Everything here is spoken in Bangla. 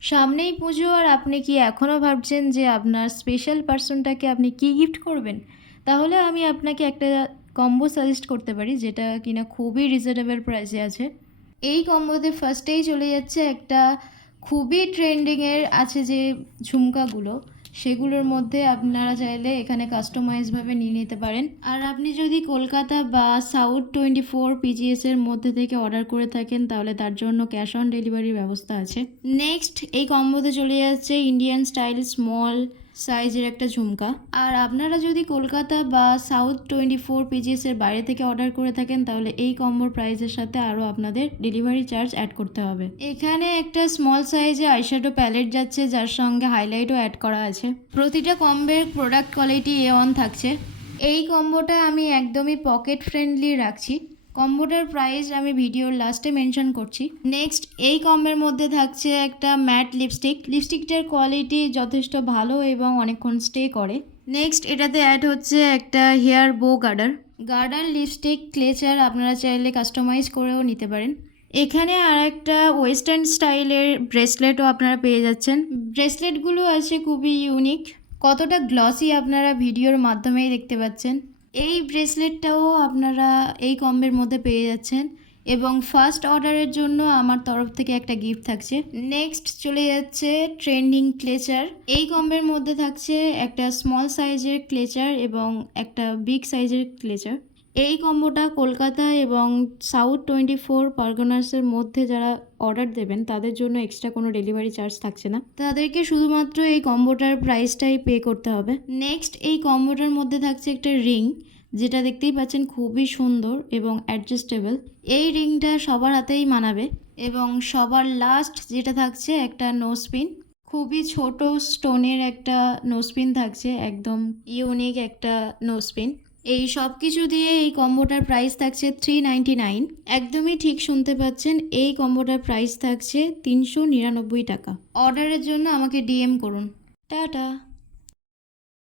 সামনেই পুজো, আর আপনি কি এখনও ভাবছেন যে আপনার স্পেশাল পার্সনটাকে আপনি কী গিফট করবেন? তাহলে আমি আপনাকে একটা কম্বো সাজেস্ট করতে পারি, যেটা কিনা খুবই রিজনেবল প্রাইসে আছে। এই কম্বোতে ফার্স্টেই চলে যাচ্ছে একটা খুবই ট্রেন্ডিংয়ের আছে যে ঝুমকাগুলো, সেগুলোর মধ্যে আপনারা চাইলে এখানে কাস্টমাইজভাবে নিয়ে নিতে পারেন। আর আপনি যদি কলকাতা বা সাউথ 24 পিজিএসের মধ্যে থেকে অর্ডার করে থাকেন, তাহলে তার জন্য ক্যাশ অন ডেলিভারির ব্যবস্থা আছে। নেক্সট এই কম্বোতে চলে যাচ্ছে ইন্ডিয়ান স্টাইল স্মল সাইজের একটা ঝুমকা। আর আপনারা যদি কলকাতা বা সাউথ 24 পিজিএসের বাইরে থেকে অর্ডার করে থাকেন, তাহলে এই কম্বোর প্রাইসের সাথে আরও আপনাদের ডেলিভারি চার্জ অ্যাড করতে হবে। এখানে একটা স্মল সাইজে আইশ্যাডো প্যালেট যাচ্ছে, যার সঙ্গে হাইলাইটও অ্যাড করা আছে। প্রতিটা কম্বের প্রোডাক্ট কোয়ালিটি A1 থাকছে। এই কম্বোটা আমি একদমই পকেট ফ্রেন্ডলি রাখছি। কম্বোটার প্রাইস আমি ভিডিওর লাস্টে মেনশন করছি। নেক্সট এই কম্বের মধ্যে থাকছে একটা ম্যাট লিপস্টিকটার কোয়ালিটি যথেষ্ট ভালো এবং অনেকক্ষণ স্টে করে। নেক্সট এটাতে অ্যাড হচ্ছে একটা হেয়ার বো গার্ডার লিপস্টিক ক্লেচার, আপনারা চাইলে কাস্টমাইজ করেও নিতে পারেন। এখানে আর একটা ওয়েস্টার্ন স্টাইলের ব্রেসলেটও আপনারা পেয়ে যাচ্ছেন। ব্রেসলেটগুলো আছে খুবই ইউনিক, কতটা গ্লসি আপনারা ভিডিওর মাধ্যমেই দেখতে পাচ্ছেন। এই ব্রেসলেটটাও আপনারা এই কম্বের মধ্যে পেয়ে যাচ্ছেন, এবং ফার্স্ট অর্ডারের জন্য আমার তরফ থেকে একটা গিফট থাকছে। নেক্সট চলে যাচ্ছে ট্রেন্ডিং ক্লেচার। এই কম্বের মধ্যে থাকছে একটা স্মল সাইজের ক্লেচার এবং একটা বিগ সাইজের ক্লেচার। এই কম্বোটা কলকাতা এবং সাউথ 24 পারগনাসের মধ্যে যারা অর্ডার দেবেন তাদের জন্য এক্সট্রা কোনো ডেলিভারি চার্জ থাকছে না, তাদেরকে শুধুমাত্র এই কম্বোটার প্রাইসটাই পে করতে হবে। নেক্সট এই কম্বোটার মধ্যে থাকছে একটা রিং, যেটা দেখতেই পাচ্ছেন খুবই সুন্দর এবং অ্যাডজাস্টেবল। এই রিংটা সবার হাতেই মানাবে। এবং সবার লাস্ট যেটা থাকছে একটা নোজপিন, খুবই ছোট স্টোনের একটা নোজপিন থাকছে, একদম ইউনিক একটা নোজপিন। এই সব কিছু দিয়ে এই কম্বোটার প্রাইস থাকছে 399। একদমই ঠিক শুনতে পাচ্ছেন, এই কম্বোটার প্রাইস থাকছে 399 টাকা। অর্ডারের জন্য আমাকে DM করুন। টাটা।